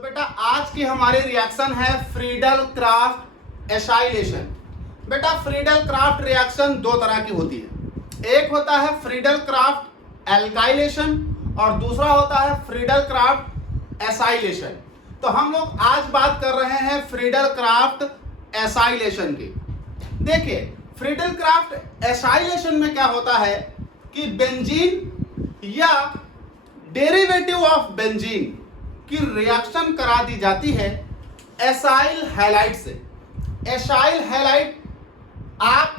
बेटा आज की हमारी रिएक्शन है फ्रीडल क्राफ्ट एसाइलेशन। बेटा फ्रीडल क्राफ्ट रिएक्शन दो तरह की होती है, एक होता है फ्रीडल क्राफ्ट एल्काइलेशन और दूसरा होता है फ्रीडल क्राफ्ट एसाइलेशन। तो हम लोग आज बात कर रहे हैं फ्रीडल क्राफ्ट एसाइलेशन की। देखिए फ्रीडल क्राफ्ट एसाइलेशन में क्या होता है कि बेंजीन या डेरिवेटिव ऑफ बेंजीन की रिएक्शन करा दी जाती है एसाइल हैलाइड से। एसाइल हैलाइड आप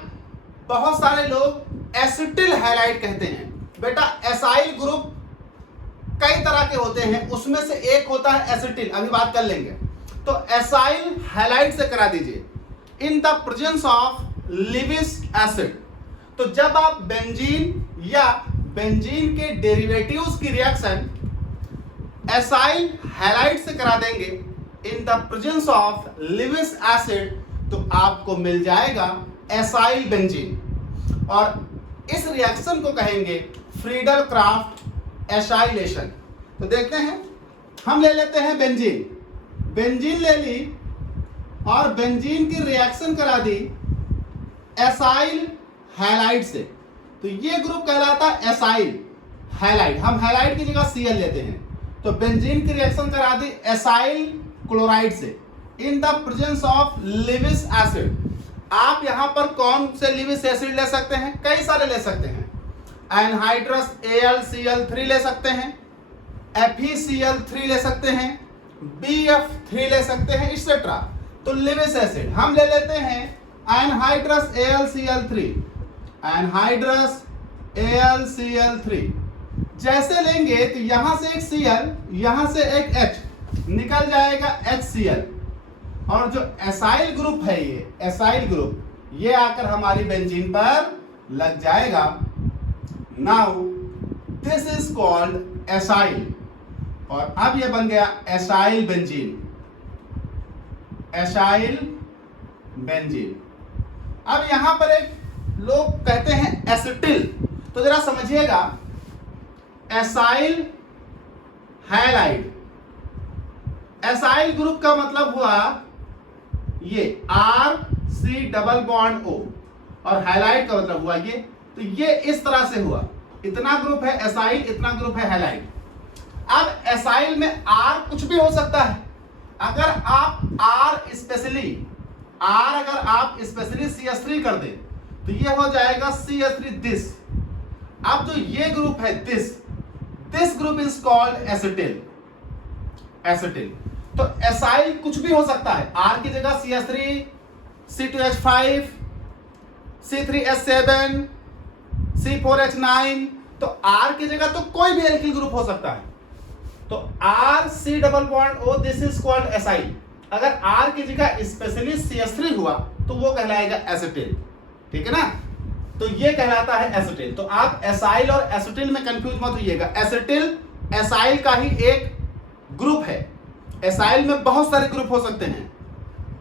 बहुत सारे लोग एसिटिल हैलाइड कहते हैं। बेटा एसाइल ग्रुप कई तरह के होते हैं, उसमें से एक होता है एसिटिल, अभी बात कर लेंगे। तो एसाइल हैलाइड से करा दीजिए in the presence of Lewis acid. तो जब आप बेंजीन या बेंजीन के डेरिवेटिव्स की रिएक्शन एसाइल हैलाइड से करा देंगे in the presence of Lewis acid, तो आपको मिल जाएगा एसाइल बेंजीन और इस रिएक्शन को कहेंगे फ्रीडल क्राफ्ट एसाइलेशन। तो देखते हैं, हम ले लेते हैं बेंजीन, बेंजीन ले ली और बेंजीन की रिएक्शन करा दी एसाइल हैलाइड से। तो ये ग्रुप कहलाता है एसाइल हैलाइड। हम हैलाइड की जगह Cl लेते हैं। तो बेंजीन की रिएक्शन करा दी एसाइल क्लोराइड से in the presence of Lewis acid. आप यहां पर कौन से लिविस एसिड ले सकते हैं? कई सारे ले सकते हैं। एनहाइड्रस AlCl3 ले सकते हैं, FeCl3 ले सकते हैं, BF3 ले सकते हैं, एक्सेट्रा। तो लिविस एसिड हम ले लेते हैं एनहाइड्रस AlCl3, एनहाइड्रस AlCl3 जैसे लेंगे तो यहां से एक Cl, यहां से एक H निकल जाएगा HCl और जो एसाइल ग्रुप है ये एसाइल ग्रुप ये आकर हमारी बेंजीन पर लग जाएगा। Now this is called acyl और अब ये बन गया एसाइल बेंजीन, एसाइल बेंजीन। अब यहां पर एक लोग कहते हैं एसिटिल, तो जरा समझिएगा एसाइल हैलाइड, एसाइल ग्रुप का मतलब हुआ ये RC डबल बॉन्ड O और हैलाइड का मतलब हुआ ये। तो ये इस तरह से हुआ, इतना ग्रुप है एसाइल, इतना ग्रुप है हैलाइड। अब एसाइल में R कुछ भी हो सकता है। अगर आप R स्पेशली CH3 कर दें तो ये हो जाएगा CH3 दिस। अब जो ये ग्रुप है this group is called acetyl, acetyl. तो एसाइल कुछ भी हो सकता है। R की जगह CH3, C2H5, C3H7, C4H9, तो R की जगह तो कोई भी एल्किल ग्रुप हो सकता है। तो RC double bond O this is called acyl. अगर R की जगह स्पेशली CH3 हुआ तो वो कहलाएगा एसिटिल, ठीक है ना। तो ये कहलाता है एसिटिल। तो आप एसाइल और एसिटिल में कंफ्यूज मत होइएगा। एसिटिल एसाइल का ही एक ग्रुप है। एसाइल में बहुत सारे ग्रुप हो सकते हैं,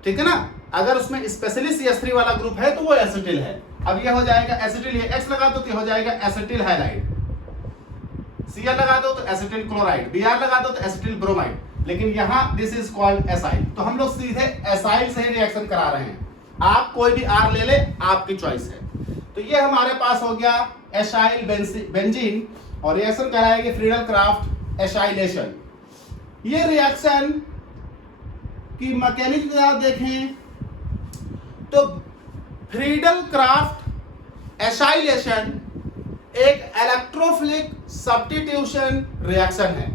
ठीक है ना। अगर उसमें स्पेशली CH3 वाला ग्रुप है तो वो एसिटिल है। अब ये हो जाएगा एसिटिल, ये X लगा दो तो हो जाएगा एसिटिल हैलाइड, Cl लगा दो तो एसिटिल क्लोराइड, Br लगा दो तो एसिटिल ब्रोमाइड। लेकिन यहां दिस इज कॉल्ड एसाइल। तो हम लोग सीधे एसाइल से ही रिएक्शन करा रहे हैं। आप कोई भी R ले ले, आपकी चॉइस है। तो ये हमारे पास हो गया एसाइल बेंजीन और रिएक्शन कराएंगे फ्रीडल क्राफ्ट एसाइलेशन। ये रिएक्शन की मैकेनिज्म देखें तो फ्रीडल क्राफ्ट एसाइलेशन एक इलेक्ट्रोफिलिक सब्स्टिट्यूशन रिएक्शन है।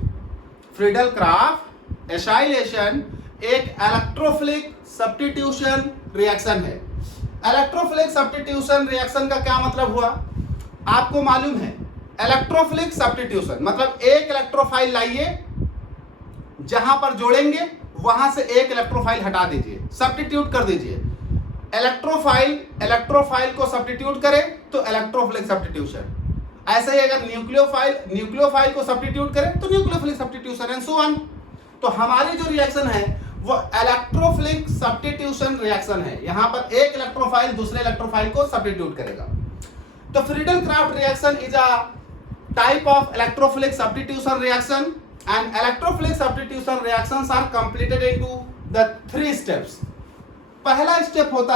फ्रीडल क्राफ्ट एसाइलेशन एक इलेक्ट्रोफिलिक सब्स्टिट्यूशन रिएक्शन है। इलेक्ट्रोफिलिक सब्स्टिट्यूशन रिएक्शन का क्या मतलब हुआ आपको मालूम है। इलेक्ट्रोफिलिक सब्स्टिट्यूशन मतलब एक इलेक्ट्रोफाइल लाइए, जहां पर जोड़ेंगे वहां से एक इलेक्ट्रोफाइल हटा दीजिए, सब्स्टिट्यूट कर दीजिए। इलेक्ट्रोफाइल को सब्स्टिट्यूट करे तो इलेक्ट्रोफिलिक सब्स्टिट्यूशन। ऐसे ही अगर न्यूक्लियोफाइल को सब्स्टिट्यूट करे तो nucleophilic substitution and so on. तो हमारी जो रिएक्शन है वो इलेक्ट्रोफिलिक सब्स्टिट्यूशन रिएक्शन है। यहां पर एक इलेक्ट्रोफाइल दूसरे इलेक्ट्रोफाइल को सब्स्टिट्यूट करेगा। तो Friedel craft reaction is a type of electrophilic substitution reaction and electrophilic substitution reactions are completed into the 3 steps. पहला स्टेप होता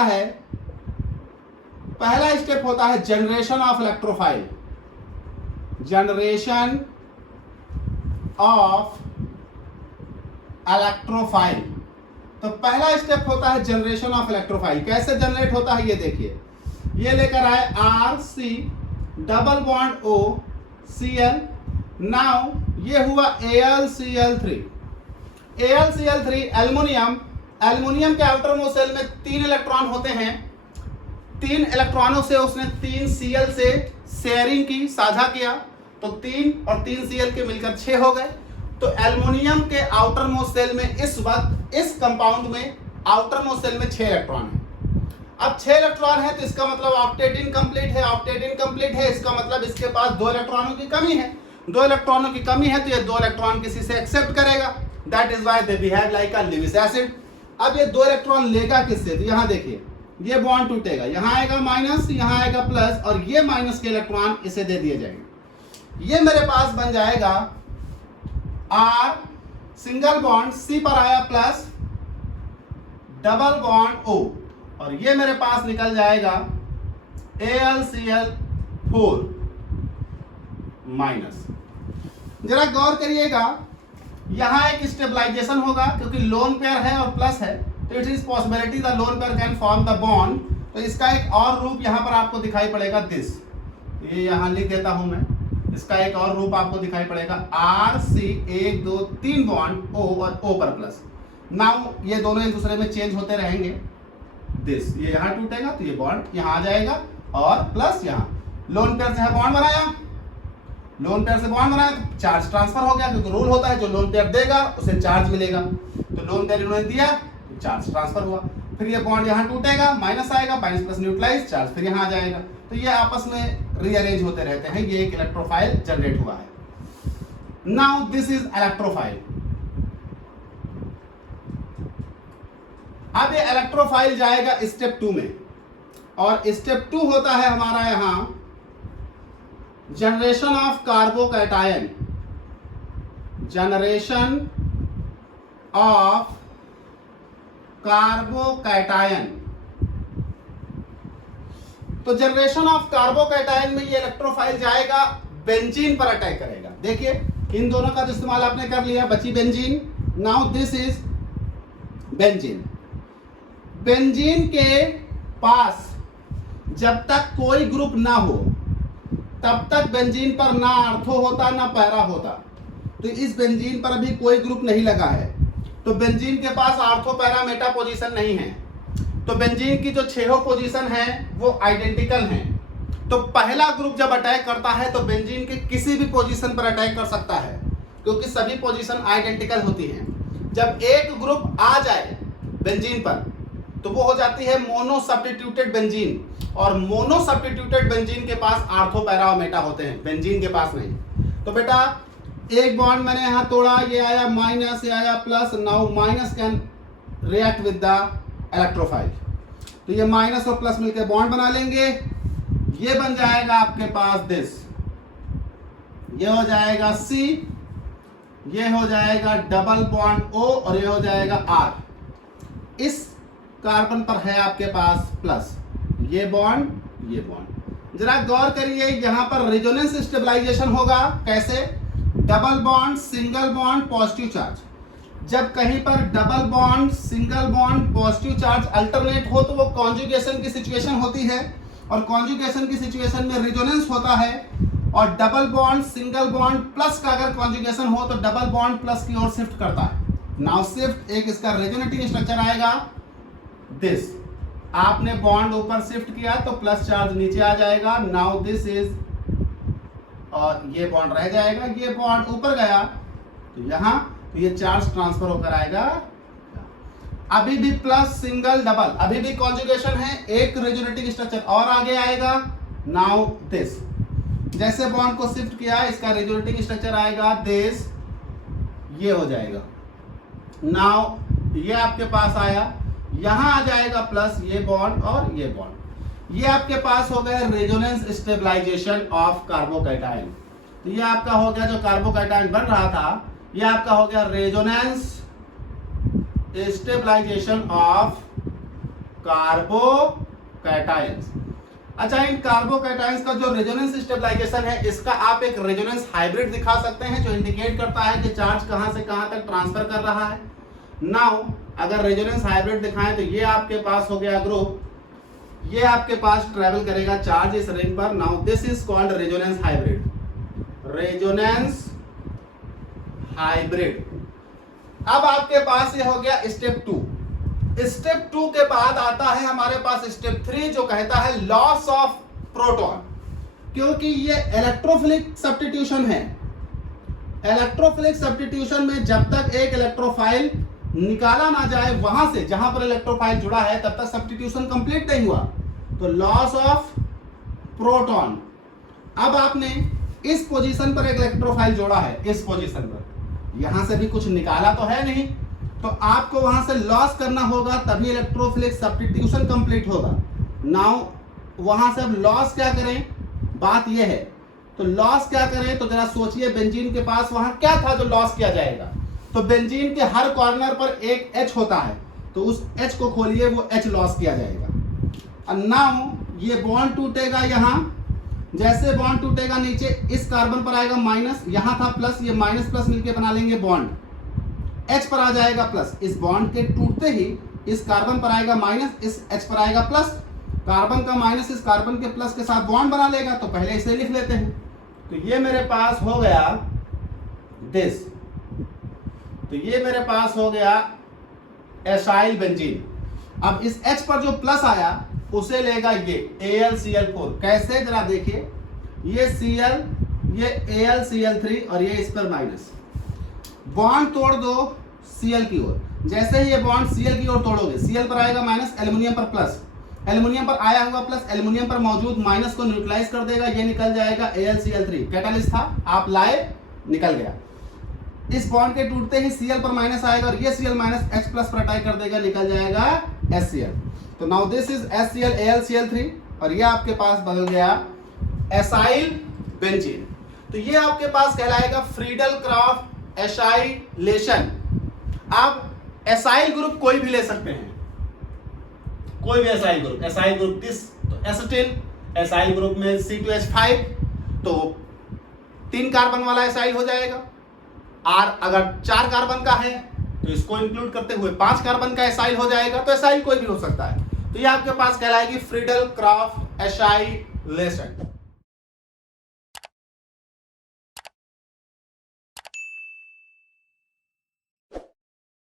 है generation of electrophile, generation of electrophile. तो पहला स्टेप होता है जनरेशन ऑफ इलेक्ट्रोफाइल। कैसे जनरेट होता है ये देखिए, ये लेकर आए RC double bond O Cl, now ये हुआ AlCl3। AlCl3 एल्युमिनियम के आउटर मोस्ट शेल में 3 इलेक्ट्रॉन होते हैं, 3 इलेक्ट्रॉनों से उसने 3 Cl से शेयरिंग की, साझा किया, तो 3 और 3 Cl के मिलकर 6 हो गए। तो एल्युमिनियम के आउटर मोस्ट शेल में इस वक्त इस कंपाउंड में आउटर मोस्ट शेल में 6 इलेक्ट्रॉन है। अब 6 इलेक्ट्रॉन है तो इसका मतलब ऑक्टेट इनकम्प्लीट है, इसका मतलब इसके पास 2 इलेक्ट्रॉनों की कमी है। 2 इलेक्ट्रॉनों की कमी है तो ये 2 इलेक्ट्रॉन किसी से एक्सेप्ट करेगा, that is why they behave like a Lewis acid. अब ये 2 इलेक्ट्रॉन लेगा किससे, तो यहाँ देखिए ये बॉन्ड टूटेगा, यहाँ आएगा माइनस, यहाँ आएगा प्लस, और ये माइनस के इलेक्ट्रॉन इसे दे दिए जाएंगे। ये मेरे पास बन जाएगा R सिंगल बॉन्ड, C पर आया प्लस, डबल बॉन्ड O, और ये मेरे पास निकल जाएगा AlCl4 माइनस। जरा गौर करिएगा, यहां एक स्टेबलाइजेशन होगा क्योंकि लोन पेयर है और प्लस है, तो it is possibility the lone pair can form the bond. तो इसका एक और रूप यहां पर आपको दिखाई पड़ेगा, दिस, ये यहां लिख देता हूं मैं, इसका एक और रूप आपको दिखाई पड़ेगा RC 1 2 3 बॉन्ड O और O पर प्लस। नाउ ये दोनों एक दूसरे में चेंज होते रहेंगे, दिस, ये यहां टूटेगा तो ये बॉन्ड यहां आ जाएगा और प्लस यहां लोन पेयर से बॉन्ड बनाया, चार्ज ट्रांसफर हो गया, क्योंकि रूल होता है जो लोन पेयर देगा उसे चार्ज मिलेगा। तो लोन पेयर इन्होंने दिया, चार्ज ट्रांसफर हुआ, फिर ये बॉन्ड यहाँ टूटेगा, माइनस आएगा, माइनस प्लस न्यूट्रलाइज, चार्ज फिर यहाँ आ जाएगा। तो ये आपस में रीअरेंज होते रहते हैं, ये एक इलेक्ट्रोफाइल जनरेट हुआ है। Now this is electrophile. अब ये इलेक्ट्रोफाइल जाएगा स्टेप 2 में, और स्टेप 2 होता है हमारा यहां generation of carbocation, generation of carbocation. तो जनरेशन ऑफ कार्बोकैटायन में ये इलेक्ट्रोफाइल जाएगा बेंजीन पर अटैक करेगा। देखिए इन दोनों का तो इस्तेमाल आपने कर लिया, बची benzene. Now this is benzene. Benzene के पास जब तक कोई ग्रुप ना हो तब तक बेंजीन पर ना आर्थो होता ना पैरा होता। तो इस बेंजीन पर अभी कोई ग्रुप नहीं लगा है, तो बेंजीन के पास आर्थो पैरा मेटा पोजीशन नहीं है। तो बेंजीन की जो 6 पोजीशन है वो आइडेंटिकल हैं। तो पहला ग्रुप जब अटैक करता है तो बेंजीन के किसी भी पोजीशन पर अटैक कर सकता है, क्योंकि सभी पोजीशन आइडेंटिकल होती हैं। जब एक ग्रुप आ जाए बेंजीन पर तो वो हो जाती है मोनो सब्स्टिट्यूटेड बेंजीन, और मोनो सब्स्टिट्यूटेड बेंजीन के पास आर्थो पैरा और मेटा होते हैं, बेंजीन के पास नहीं। तो बेटा एक बॉन्ड मैंने यहाँ तोड़ा, ये आया माइनस, ये आया plus, now minus can react with the electrophile. तो ये माइनस और प्लस मिलकर बॉन्ड बना लेंगे, ये बन जाएगा आपके पास दिस, ये हो जाएगा C, ये हो जाएगा डबल बॉन्ड O, और ये हो जाएगा R। इस कार्बन पर है आपके पास प्लस, ये बॉन्ड ये बॉन्ड। जरा गौर करिए यहां पर रेजोनेंस स्टेबलाइजेशन होगा, कैसे, double bond single bond positive charge. जब कहीं पर double bond single bond positive charge alternate हो तो वो कॉन्जुगेशन की सिचुएशन होती है, और कॉन्जुगेशन की सिचुएशन में रेजोनेंस होता है। और double bond single bond plus का अगर कॉन्जुगेशन हो तो डबल बॉन्ड प्लस की ओर शिफ्ट करता है। नाउ शिफ्ट एक इसका रेजोनेटिंग स्ट्रक्चर आएगा, दिस, आपने बॉन्ड ऊपर शिफ्ट किया तो प्लस चार्ज नीचे आ जाएगा। नाउ दिस इज, और ये बॉन्ड रह जाएगा, ये बॉन्ड ऊपर गया तो यहां, तो ये चार्ज ट्रांसफर होकर आएगा। अभी भी प्लस सिंगल डबल, अभी भी कॉन्जुगेशन है, एक रेजोनेटिंग स्ट्रक्चर और आगे आएगा। नाउ दिस, जैसे बॉन्ड को शिफ्ट किया इसका रेजोनेटिंग स्ट्रक्चर आएगा, दिस, ये हो जाएगा। नाउ ये आपके पास आया, यहां आ जाएगा प्लस, ये बॉन्ड और ये बॉन्ड। ये आपके पास हो गया रेजोनेंस स्टेबलाइजेशन ऑफ कार्बोकैटायन। तो ये आपका हो गया, जो कार्बोकैटायन बन रहा था ये आपका हो गया रेजोनेंस स्टेबलाइजेशन ऑफ कार्बोकैटायंस। अच्छा, इन कार्बोकैटायंस का जो रेजोनेंस स्टेबलाइजेशन है, इसका आप एक रेजोनेंस हाइब्रिड दिखा सकते हैं जो इंडिकेट करता है कि चार्ज कहां से कहां तक ट्रांसफर कर रहा है। नाउ अगर रेजोनेंस हाइब्रिड दिखाएं तो ये आपके पास हो गया ग्रुप, ये आपके पास ट्रेवल करेगा चार्ज इस रिंग पर। Now this is called resonance hybrid, resonance hybrid. अब आपके पास ये हो गया स्टेप 2। स्टेप 2 के बाद आता है हमारे पास स्टेप 3 जो कहता है लॉस ऑफ प्रोटॉन, क्योंकि ये इलेक्ट्रोफिलिक सब्स्टिट्यूशन है। इलेक्ट्रोफिलिक सब्स्टिट्यूशन में जब तक एक इलेक्ट्रोफाइल निकाला ना जाए वहां से जहां पर इलेक्ट्रोफाइल जुड़ा है, तब तक सब्स्टिट्यूशन कंप्लीट नहीं हुआ। तो लॉस ऑफ प्रोटॉन। अब आपने इस पोजीशन पर एक इलेक्ट्रोफाइल जोड़ा है, इस पोजीशन पर, यहां से भी कुछ निकाला तो है नहीं, तो आपको वहां से लॉस करना होगा, तभी इलेक्ट्रोफिलिक सब्स्टिट्यूशन कंप्लीट होगा। नाउ वहां से अब लॉस क्या करें, बात यह है। तो लॉस क्या करें, तो जरा सोचिए, बेंजीन के पास वहां क्या था जो लॉस किया जाएगा। तो बेंजीन के हर कॉर्नर पर एक H होता है, तो उस H को खोलिए, वो H लॉस किया जाएगा। और नाउ ये बॉन्ड टूटेगा, यहां जैसे बॉन्ड टूटेगा नीचे इस कार्बन पर आएगा माइनस, यहां था प्लस, ये माइनस प्लस मिलके बना लेंगे बॉन्ड, H पर आ जाएगा प्लस। इस बॉन्ड के टूटते ही इस कार्बन पर आएगा माइनस, इस H पर आएगा प्लस, कार्बन का माइनस इस कार्बन के प्लस के साथ बॉन्ड बना लेगा। तो पहले इसे लिख लेते हैं। तो ये मेरे पास हो गया दिस, तो ये मेरे पास हो गया एसाइल बेंजीन। अब इस H पर जो प्लस आया उसे लेगा ये AlCl4। कैसे, जरा देखिए, ये Cl, ये AlCl3 और ये इस पर माइनस। बॉन्ड तोड़ दो Cl की ओर, जैसे ही ये बॉन्ड Cl की ओर तोड़ोगे, Cl पर आएगा माइनस, एल्युमिनियम पर प्लस, एल्युमिनियम पर आया हुआ प्लस एल्युमिनियम पर मौजूद माइनस को न्यूट्रलाइज कर देगा, ये निकल जाएगा AlCl3। कैटालिस्ट था, आप लाए, निकल गया। इस बॉन्ड के टूटते ही Cl पर माइनस आएगा और ये Cl माइनस H प्लस पर अटैक कर देगा, निकल जाएगा HCl। तो now this is HCl AlCl3 और ये आपके पास बदल गया एसाइल बेंजीन। तो ये आपके पास कहलाएगा फ्रीडल क्राफ्ट एसाइलेशन। आप एसाइल ग्रुप कोई भी ले सकते हैं, कोई भी acyl group. Acyl group this, तो एसिटिल, एसाइल ग्रुप में C2H5, तो 3 कार्बन वाला एसाइल हो जाएगा। और अगर 4 कार्बन का है तो इसको इंक्लूड करते हुए 5 कार्बन का एसाइल हो जाएगा। तो एसाइल कोई भी हो सकता है। तो ये आपके पास कहलाएगी फ्रीडल क्राफ्ट एसाइलेशन।